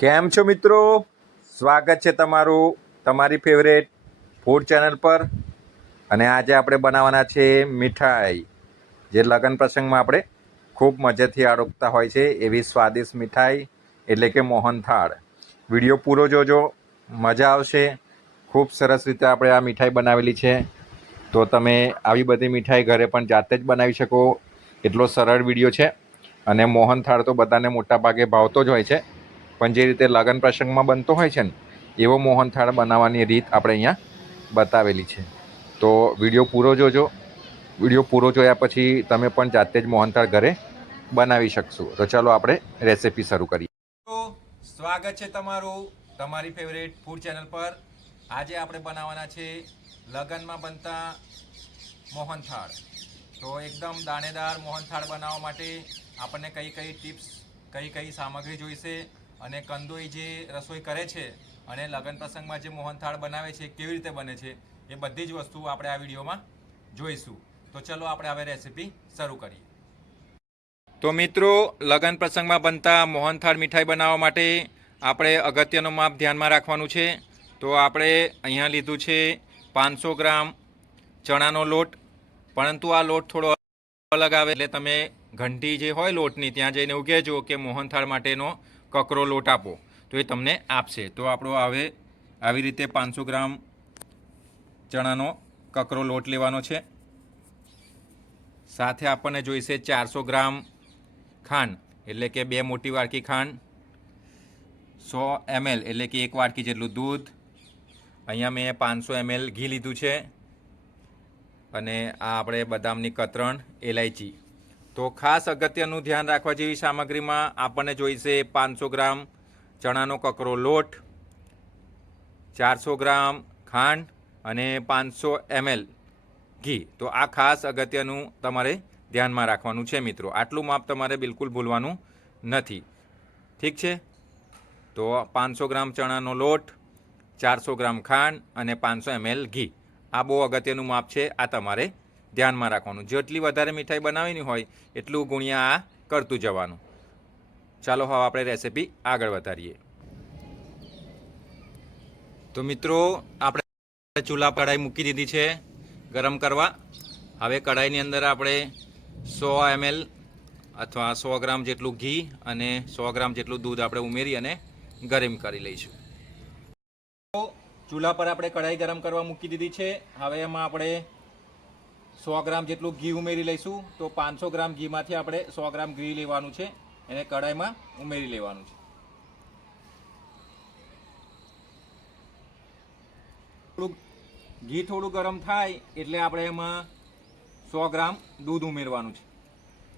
કેમ છો મિત્રો? સ્વાગત છે તમારું તમારી ફેવરેટ ફૂડ ચેનલ પર. અને આજે આપણે બનાવવાના છે મીઠાઈ, જે લગ્ન પ્રસંગમાં આપણે ખૂબ મજાથી આડોગતા હોય છે એવી સ્વાદિષ્ટ મીઠાઈ એટલે કે મોહનથાળ. વિડીયો પૂરો જોજો, મજા આવશે. ખૂબ સરસ રીતે આપણે આ મીઠાઈ બનાવેલી છે, તો તમે આવી બધી મીઠાઈ ઘરે પણ જાતે જ બનાવી શકો એટલો સરળ વિડીયો છે. અને મોહનથાળ તો બધાને મોટા ભાગે ભાવતો જ હોય છે, પણ જે રીતે લગ્ન પ્રસંગમાં બનતો હોય છે ને એવો મોહનથાળ બનાવવાની રીત આપણે અહીંયા બતાવેલી છે. તો વિડીયો પૂરો જોજો. વિડીયો પૂરો જોયા પછી તમે પણ જાતે જ મોહનથાળ ઘરે બનાવી શકશો. તો ચાલો આપણે રેસિપી શરૂ કરીએ. તો સ્વાગત છે તમારું તમારી ફેવરેટ ફૂડ ચેનલ પર. આજે આપણે બનાવવાના છે લગ્નમાં બનતા મોહનથાળ. તો એકદમ દાણેદાર મોહનથાળ બનાવવા માટે આપણને કઈ કઈ ટિપ્સ, કઈ કઈ સામગ્રી જોઈશે, અને કંદોઈ જે રસોઈ કરે છે અને લગ્ન પ્રસંગમાં જે મોહનથાળ બનાવે છે કેવી રીતે બને છે એ બધી જ વસ્તુ આપણે આ વિડીયોમાં જોઈશું. તો ચલો આપણે હવે રેસિપી શરૂ કરીએ. તો મિત્રો, લગ્ન પ્રસંગમાં બનતા મોહનથાળ મીઠાઈ બનાવવા માટે આપણે અગત્યનું માપ ધ્યાનમાં રાખવાનું છે. તો આપણે અહીંયા લીધું છે 500 ગ્રામ ચણાનો લોટ, પરંતુ આ લોટ થોડો અલગ આવે એટલે તમે ઘંટી જે હોય લોટની ત્યાં જઈને એવું કહેજો કે મોહનથાળ માટેનો કકરો લોટ આપો, તો એ તમને આપશે. તો આપણો હવે આવી રીતે 500 ગ્રામ ચણાનો કકરો લોટ લેવાનો છે. સાથે આપણને જોઈશે 400 ગ્રામ ખાંડ, એટલે કે 2 મોટી વાડકી ખાંડ, 100 ml એટલે કે 1 વાડકી જેટલું દૂધ, અહીંયા મેં 500 ml ઘી લીધું છે, અને આ આપણે બદામની કતરણ, એલાયચી. તો ખાસ અગત્યનું ધ્યાન રાખવા જેવી સામગ્રીમાં આપણને જોઈશે 500 ગ્રામ ચણાનો કકરો લોટ, 400 ગ્રામ ખાંડ અને 500 ml ઘી. તો આ ખાસ અગત્યનું તમારે ધ્યાનમાં રાખવાનું છે મિત્રો. આટલું માપ તમારે બિલકુલ ભૂલવાનું નથી. ઠીક છે? તો 500 ગ્રામ ચણાનો લોટ, 400 ગ્રામ ખાંડ અને 500 ml ઘી, આ બહુ અગત્યનું માપ છે. આ તમારે ધ્યાનમાં રાખવાનું. જેટલી વધારે મીઠાઈ બનાવવાની હોય એટલું ગુણ્યા આ કરતું જવાનું. ચાલો હવે આપણે રેસિપી આગળ વધારીએ. તો મિત્રો, આપણે ચૂલા પર કઢાઈ મૂકી દીધી છે ગરમ કરવા. હવે કઢાઈની અંદર આપણે 100 ml અથવા 100 ગ્રામ જેટલું ઘી અને 100 ગ્રામ જેટલું દૂધ આપણે ઉમેરી અને ગરમ કરી લઈશું. ચૂલા પર આપણે કઢાઈ ગરમ કરવા મૂકી દીધી છે. હવે એમાં આપણે 100 ગ્રામ જેટલું ઘી ઉમેરી લઈશું. તો 500 ગ્રામ ઘીમાંથી આપણે 100 ગ્રામ ઘી લેવાનું છે, એને કઢાઈમાં ઉમેરી લેવાનું છે. ઘી થોડું ગરમ થાય એટલે આપણે એમાં 100 ગ્રામ દૂધ ઉમેરવાનું છે.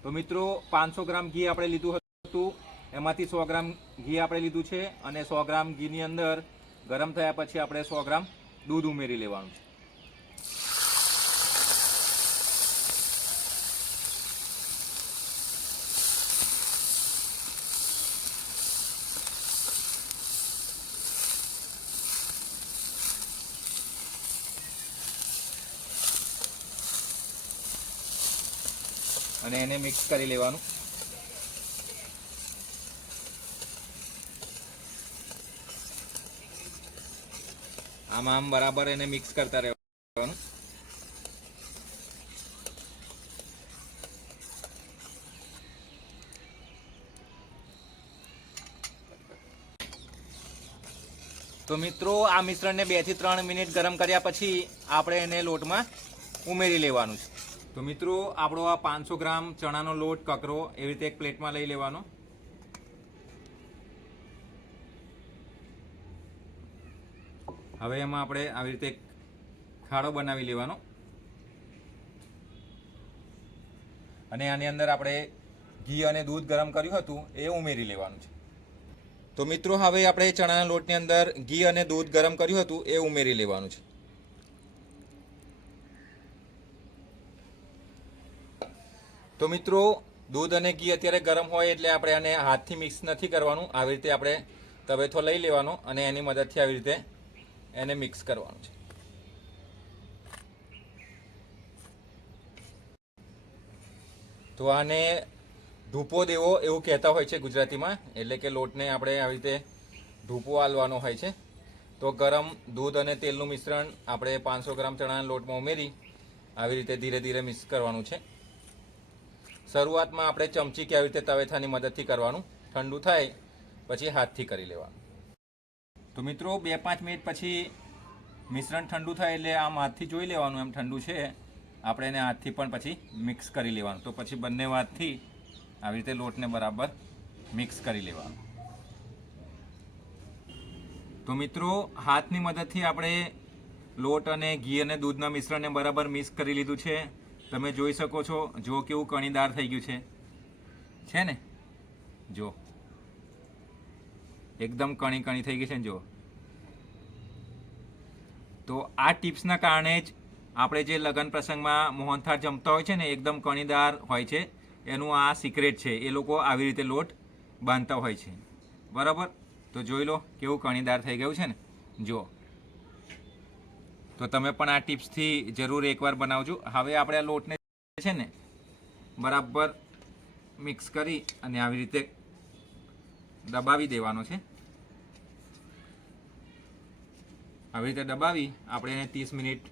તો મિત્રો, 500 ગ્રામ ઘી આપણે લીધું હતું, એમાંથી 100 ગ્રામ ઘી આપણે લીધું છે, અને 100 ગ્રામ ઘીની અંદર ગરમ થયા પછી આપણે 100 ગ્રામ દૂધ ઉમેરી લેવાનું છે. અને એને મિક્સ કરી લેવાનું. આમ બરાબર એને મિક્સ કરતા રહેવાનું. તો મિત્રો, આ મિશ્રણને 2 થી 3 મિનિટ ગરમ કર્યા પછી આપણે એને લોટમાં ઉમેરી લેવાનું છે. તો મિત્રો, આપણો આ 500 ગ્રામ ચણાનો લોટ કકરો એવી રીતે એક પ્લેટમાં લઈ લેવાનો. હવે એમાં આપણે આવી રીતે ખાડો બનાવી લેવાનો, અને આની અંદર આપણે ઘી અને દૂધ ગરમ કર્યું હતું એ ઉમેરી લેવાનું છે. તો મિત્રો, હવે આપણે ચણાના લોટની અંદર ઘી અને દૂધ ગરમ કર્યું હતું એ ઉમેરી લેવાનું છે. તો મિત્રો, દૂધ અને ઘી અત્યારે ગરમ હોય એટલે આપણે આને હાથથી મિક્સ નથી કરવાનું. આવી રીતે આપણે તવેથો લઈ લેવાનો અને એની મદદથી આવી રીતે એને મિક્સ કરવાનું છે. તો આને ધૂપો દેવો એવું કહેતા હોય છે ગુજરાતીમાં, એટલે કે લોટને આપણે આવી રીતે ધૂપો આલવાનો હોય છે. તો ગરમ દૂધ અને તેલનું મિશ્રણ આપણે 500 ગ્રામ ચણાના લોટમાં ઉમેરી આવી રીતે ધીરે ધીરે મિક્સ કરવાનું છે. શરૂઆતમાં આપણે ચમચી કે આવી રીતે તવેથાની મદદથી કરવાનું. ઠંડુ થાય પછી હાથથી કરી લેવાનું. તો મિત્રો 2-5 મિનિટ પછી મિશ્રણ ઠંડુ થાય એટલે આમ હાથથી જોઈ લેવાનું એમ ઠંડુ છે. આપણે એને હાથથી પણ પછી મિક્સ કરી લેવાનું. તો પછી બંને હાથથી આવી રીતે લોટને બરાબર મિક્સ કરી લેવાનું. તો મિત્રો હાથની મદદથી આપણે લોટ અને ઘી અને દૂધના મિશ્રણને બરાબર મિક્સ કરી લીધું છે. તમે જોઈ શકો છો, જો કેવું કણીદાર થઈ ગયું છે ને? જો એકદમ કણી કણી થઈ ગઈ છે ને જો. તો આ ટિપ્સના કારણે જ આપણે જે લગ્ન પ્રસંગમાં મોહનથાળ જમતા હોય છે ને એકદમ કણીદાર હોય છે. એનું આ સિક્રેટ છે. એ લોકો આવી રીતે લોટ બાંધતા હોય છે. બરાબર? તો જોઈ લો કેવું કણીદાર થઈ ગયું છે ને જો. તો તમે પણ આ ટિપ્સથી જરૂર એકવાર બનાવજો. હવે આપણે આ લોટને છે ને બરાબર મિક્સ કરી અને આવી રીતે દબાવી દેવાનો છે. આવી રીતે દબાવી આપણે એને 30 મિનિટ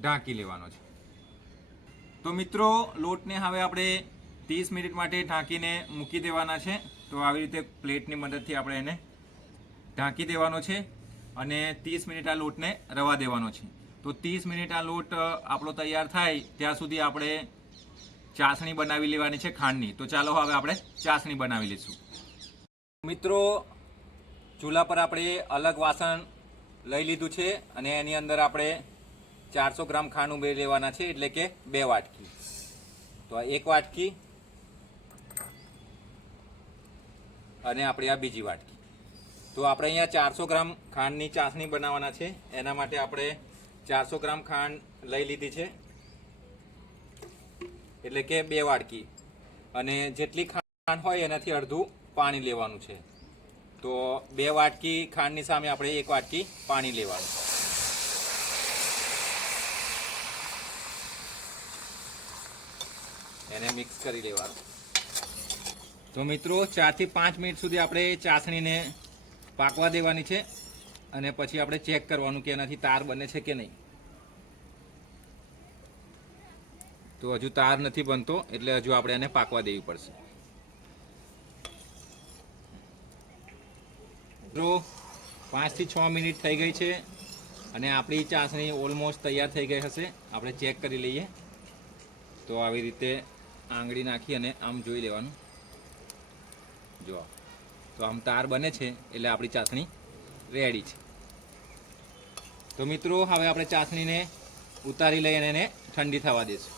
ઢાંકી લેવાનો છે. તો મિત્રો લોટને હવે આપણે 30 મિનિટ માટે ઢાંકીને મૂકી દેવાના છે. તો આવી રીતે પ્લેટની મદદથી આપણે એને ઢાંકી દેવાનો છે અને 30 મિનિટ આ લોટને રવા દેવાનો છે. તો 30 મિનિટ આ લોટ આપણો તૈયાર થાય ત્યાં સુધી આપણે ચાસણી બનાવી લેવાની છે ખાંડની. તો ચાલો હવે આપણે ચાસણી બનાવી લઈશું. મિત્રો ચૂલા પર આપણે અલગ વાસણ લઈ લીધું છે અને એની અંદર આપણે 400 ગ્રામ ખાંડ ઉમેરી લેવાના છે, એટલે કે 2 વાટકી. તો આ 1 વાટકી અને આપણે આ બીજી વાટકી. તો આપણે અહીંયા 400 ગ્રામ ખાંડની ચાસણી બનાવવાના છે. એના માટે આપણે 400 ગ્રામ ખાંડ લઈ લીધી છે, એટલે કે 2 વાટકી. અને જેટલી ખાંડ હોય એનાથી અડધું પાણી લેવાનું છે. તો 2 વાટકી ખાંડની સામે આપણે 1 વાટકી પાણી લેવાનું. એને મિક્સ કરી લેવાનું. તો મિત્રો 4 થી 5 મિનિટ સુધી આપણે ચાસણીને પાકવા દેવાની છે અને પછી આપણે ચેક કરવાનું કે એનાથી તાર બને છે કે નહીં. તો હજુ તાર નથી બનતો એટલે હજુ આપણે એને પાકવા દેવી પડશે. તો 5 થી 6 મિનિટ થઈ ગઈ છે અને આપણી ચાસણી ઓલમોસ્ટ તૈયાર થઈ ગઈ હશે. આપણે ચેક કરી લઈએ. તો આવી રીતે આંગળી નાખી અને આમ જોઈ લેવાનું. જો તો આમ તાર બને છે એટલે આપણી ચાસણી રેડી છે. તો મિત્રો હવે આપણે ચાસણીને ઉતારી લઈ અને એને ઠંડી થવા દઈશું.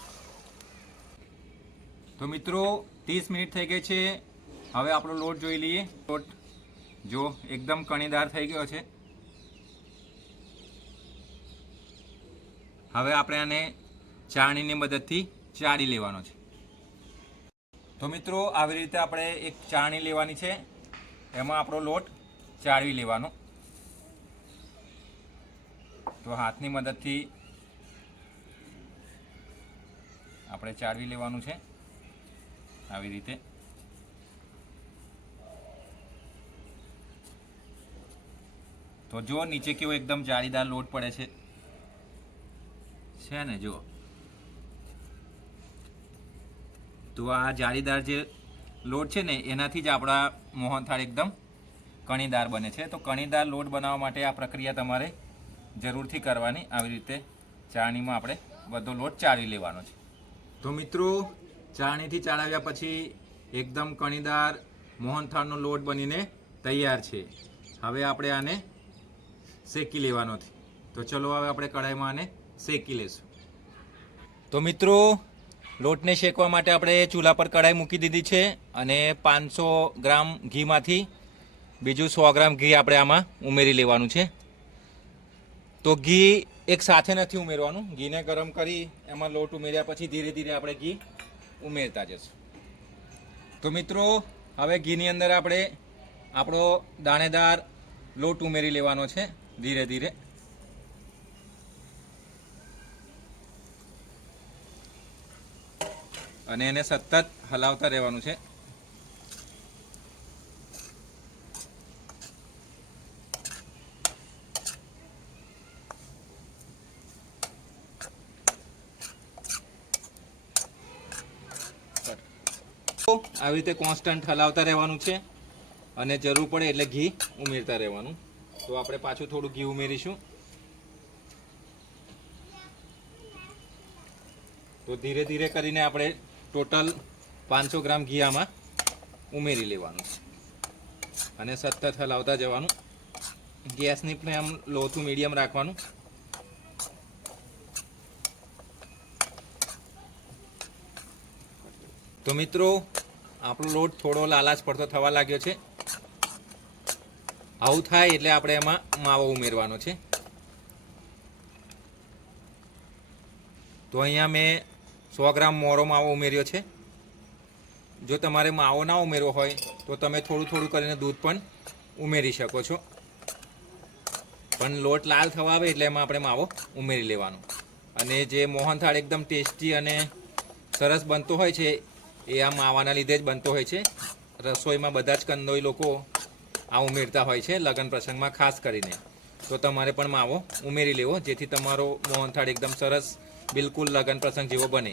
તો મિત્રો 30 મિનિટ થઈ ગઈ છે. હવે આપણો લોટ જોઈ લઈએ. લોટ જો એકદમ કણીદાર થઈ ગયો છે. હવે આપણે આને ચાળણીની મદદથી ચાળી લેવાનો છે. તો મિત્રો આવી રીતે આપણે એક ચાળણી લેવાની છે. એમાં આપણો લોટ ચાળવી લેવાનો. તો હાથની મદદથી આપણે ચાળવી લેવાનું છે આવી રીતે. તો જો નીચે કેવો એકદમ જાળીદાર લોટ પડે છે ને જો. તો આ જાળીદાર જે લોટ છે ને એનાથી જ આપણા મોહનથાળ એકદમ કણીદાર બને છે. તો કણીદાર લોટ બનાવવા માટે આ પ્રક્રિયા તમારે જરૂરથી કરવાની. આવી રીતે ચાળણીમાં આપણે બધો લોટ ચાળી લેવાનો છે. તો મિત્રો ચાળણીથી ચાળવ્યા પછી એકદમ કણીદાર મોહનથાળનો લોટ બનીને તૈયાર છે. હવે આપણે આને શેકી લેવાનો છે. તો ચલો હવે આપણે કઢાઈમાં આને શેકી લઈશું. તો મિત્રો લોટને શેકવા માટે આપણે ચૂલા પર કઢાઈ મૂકી દીધી છે અને 500 ગ્રામ ઘીમાંથી બીજું 100 ગ્રામ ઘી આપણે આમાં ઉમેરી લેવાનું છે. તો ઘી એક સાથે નથી ઉમેરવાનું. ઘીને ગરમ કરી એમાં લોટ ઉમેર્યા પછી ધીરે ધીરે આપણે ઘી ઉમેરતા જશું. તો મિત્રો હવે ઘીની અંદર આપણે આપણો દાણેદાર લોટ ઉમેરી લેવાનો છે ધીરે ધીરે. અને એને સતત હલાવતા રહેવાનું છે. આવી રીતે કોન્સ્ટન્ટ હલાવતા રહેવાનું છે અને જરૂર પડે એટલે ઘી ઉમેરતા રહેવાનું. તો આપણે પાછું થોડું ઘી ઉમેરીશું. તો ધીરે ધીરે કરીને આપણે ટોટલ 500 ગ્રામ ઘી આમાં ઉમેરી લેવાનું અને સતત હલાવતા જવાનું. ગેસની ફ્લેમ લો ટુ મીડિયમ રાખવાનું. તો મિત્રો આપણો લોટ થોડો લાલાશ પડતો થવા લાગ્યો છે. આવું થાય એટલે આપણે એમાં માવો ઉમેરવાનો છે. તો અહીંયા મેં 100 ગ્રામ મોરો માવો ઉમેર્યો છે. જો તમારે માવો ના ઉમેરવો હોય તો તમે થોડું થોડું કરીને દૂધ પણ ઉમેરી શકો છો. પણ લોટ લાલ થવા આવે એટલે એમાં આપણે માવો ઉમેરી લેવાનો. અને જે મોહનથાળ એકદમ ટેસ્ટી અને સરસ બનતો હોય છે એ આ માવાના લીધે જ બનતો હોય છે. રસોઈમાં બધા જ કંદોઈ લોકો આ ઉમેરતા હોય છે, લગ્ન પ્રસંગમાં ખાસ કરીને. તો તમારે પણ માવો ઉમેરી લેવો, જેથી તમારો મોહનથાળ એકદમ સરસ બિલકુલ લગ્ન પ્રસંગ જેવો બને.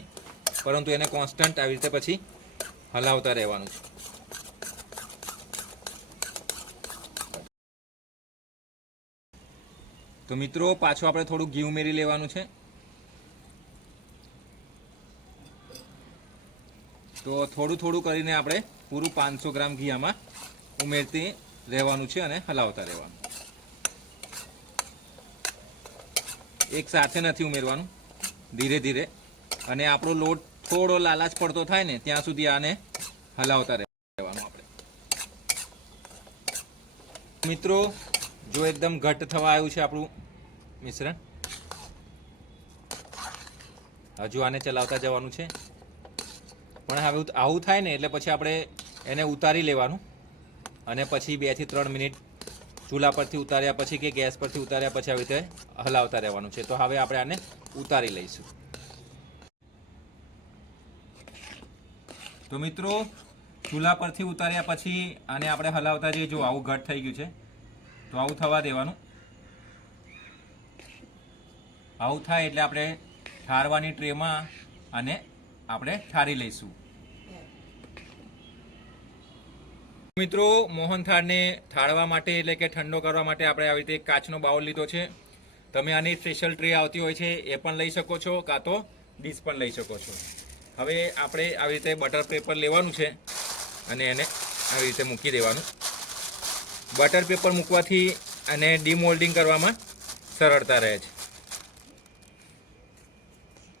પરંતુ એને કોન્સ્ટન્ટ આવી રીતે પછી હલાવતા રહેવાનું છે. તો મિત્રો પાછું આપણે થોડું ઘી ઉમેરી લેવાનું છે. તો થોડું થોડું કરીને આપણે પૂરું 500 ગ્રામ ઘી આમાં ઉમેરતી રહેવાનું છે અને હલાવતા રહેવાનું. એક સાથે નથી ઉમેરવાનું, ધીરે ધીરે. અને આપણો લોટ થોડો લાલાશ પડતો થાય ને ત્યાં સુધી આને હલાવતા રહેવાનું આપણે. મિત્રો જો એકદમ ઘટ્ટ થવા આવ્યું છે આપણું મિશ્રણ, હજુ આને ચલાવતા જવાનું છે. પણ હવે આવું થાય ને એટલે પછી આપણે એને ઉતારી લેવાનું અને પછી 2 થી 3 મિનિટ ચૂલા પરથી ઉતાર્યા પછી કે ગેસ પરથી ઉતાર્યા પછી આવી રીતે હલાવતા રહેવાનું છે. તો હવે આપણે આને ઉતારી લઈશું. તો મિત્રો ચૂલા પરથી ઉતાર્યા પછી આને આપણે હલાવતા જઈએ. જો આવું ઘટ થઈ ગયું છે તો આવું થવા દેવાનું. આવું થાય એટલે આપણે ઠારવાની ટ્રેમાં આને આપણે ઠારી લઈશું. મિત્રો મોહનથાળને ઠારવા માટે એટલે કે ઠંડો કરવા માટે આપણે આવી રીતે કાચનો બાઉલ લીધો છે. તમે આની સ્પેશિયલ ટ્રે આવતી હોય છે એ પણ લઈ શકો છો, કાં તો ડીશ પણ લઈ શકો છો. હવે આપણે આવી રીતે બટર પેપર લેવાનું છે અને એને આવી રીતે મૂકી દેવાનું. બટર પેપર મૂકવાથી અને ડીમોલ્ડિંગ કરવામાં સરળતા રહે છે.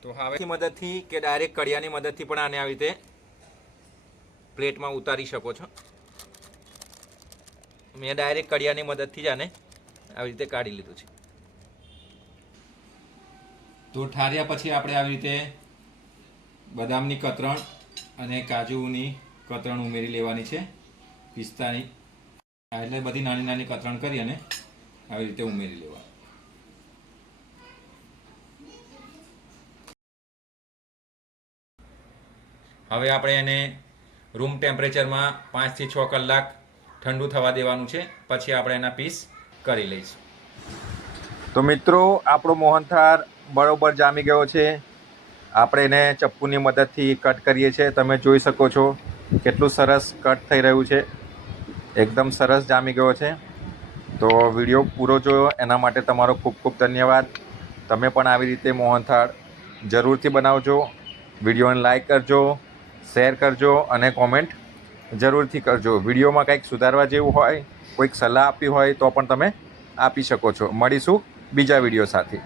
તો હવે મદદથી કે ડાયરેક્ટ કડિયાની મદદથી પણ આને આવી રીતે પ્લેટમાં ઉતારી શકો છો. મેં ડાયરેક્ટ કડિયાની મદદથી જ આને આવી રીતે કાઢી લીધું છે. તો ઠાર્યા પછી આપણે આવી રીતે બદામની કતરણ અને કાજુની કતરણ ઉમેરી લેવાની છે, પિસ્તાની. એટલે બધી નાની નાની કતરણ કરી અને આવી રીતે ઉમેરી લેવાની. હવે આપણે એને રૂમ ટેમ્પરેચરમાં 5 થી 6 કલાક ઠંડુ થવા દેવાનું છે. પછી આપણે એના પીસ કરી લઈશું. તો મિત્રો આપણો મોહનથાળ બરોબર જામી ગયો છે. આપણે એને ચપ્પુની મદદથી કટ કરીએ છીએ. તમે જોઈ શકો છો કેટલું સરસ કટ થઈ રહ્યું છે. એકદમ સરસ જામી ગયો છે. તો વિડીયો પૂરો જોયો એના માટે તમારો ખૂબ ખૂબ ધન્યવાદ. તમે પણ આવી રીતે મોહનથાળ જરૂરથી બનાવજો. વિડીયોને લાઈક કરજો, શેર કરજો અને કોમેન્ટ જરૂરથી કરજો. વિડીયોમાં કંઈક સુધારવા જેવું હોય, કોઈક સલાહ આપવી હોય તો પણ તમે આપી શકો છો. મળીશું બીજા વિડીયો સાથે.